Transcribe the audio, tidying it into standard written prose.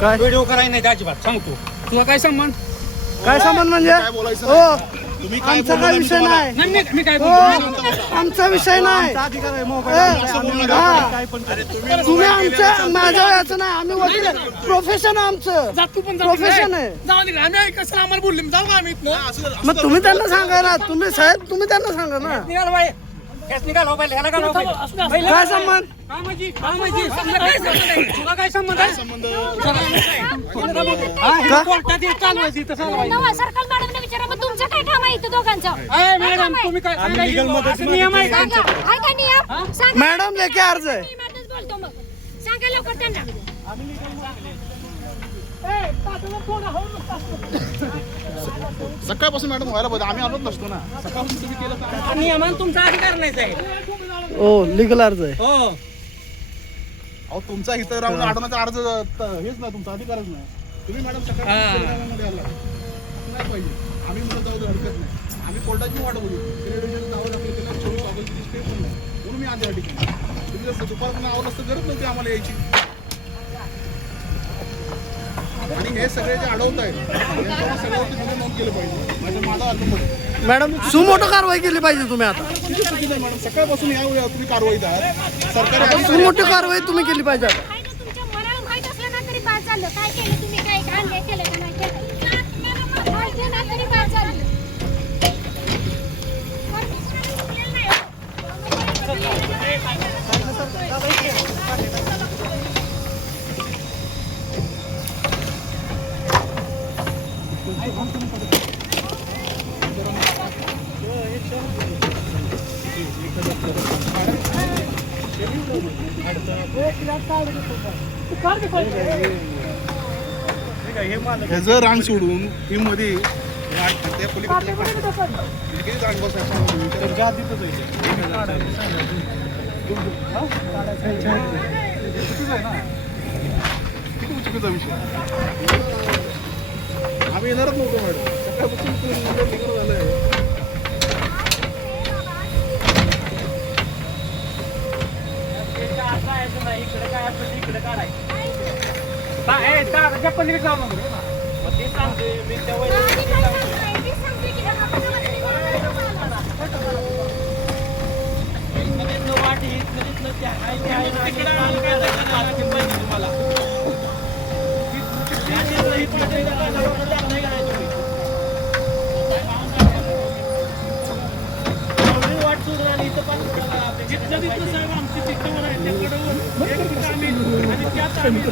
काय व्हिडिओ करायला नाही अजिबात सांगतो. तुला काय संबंध? काय संबंध म्हणजे हो आमचा काय विषय नाही. मी काय आमचा विषय नाही. तुम्ही आमच्या माझ्या वयाचं नाही. आम्ही वकील प्रोफेशन आमचं प्रोफेशन आहे. आम्ही कसं आम्हाला बोलले जाऊ का आम्ही इथनं? मग तुम्ही त्यांना सांगा ना. तुम्ही साहेब तुम्ही त्यांना सांगा ना. काय संबंध? तुला काय संबंध आहे? सर्कल मॅडमने विचारा मग तुमचं काय काम आहे इथं दोघांचं? मॅडम तुम्ही काय नियम आहे का? आहे का नियम? सांगा. मॅडम लेखे अर्ज आहे. मी मॅडमच बोलतो मग. सांगा लवकर त्यांना. सकाळपासून मॅडम व्हायला पाहिजे. आम्ही आलोच नसतो ना. सकाळपासून तुम्ही केलं का? नियमान तुमचा अधिकार नाही साहेब. हो लीगल अर्ज आहे. हो अहो तुमचा इथं राहून अडवण्याचा अर्ज हेच ना तुमचा अधिकारच नाही. तुम्ही मॅडम सकाळमध्ये आला नाही पाहिजे. आम्ही म्हणत जाऊ हरकत नाही. आम्ही कोर्टाची वाट बघू. रेडिओशन जावं लागलं त्याला 24 ऑगस्टची स्टे पण नाही म्हणून मी आज या ठिकाणी. तुम्ही जसं दुपारपर्यंत आवडलं असतं गरज नव्हती आम्हाला यायची. आणि हे सगळे जे अडवत आहेत यांच्यावर सगळ्यावरती गुन्हे नोंद केले पाहिजे. माझा अर्थ पडतो मॅडम सुमोटो कारवाई केली पाहिजे तुम्ही आता. किती चुकीचं आहे मॅडम. सकाळपासून या तुम्ही कारवाईत आहात. सरकारी सुमोटो कारवाई तुम्ही केली पाहिजे. आहे ना तुमच्या मनाला माहित असलं ना तरी पास झालं. काय केलं तुम्ही? काय अन्याय केलं का नाही केलं? माहिती ना तरी पास झालं. ह्याचं रान सोडून ही मध्ये त्या पलीकडे किती रान बसायचं किती चुकीचा विषय. आम्ही येणारच नव्हतो मॅडम. सकाळपासून निघून झालंय. इकडे काय असेल इकडे काढायचं. पलीकडे जाऊ नको. ते सांगते मी वाट सोडून आणि इथं आमची तिकडवर आहे त्याकडे आणि त्यात आम्ही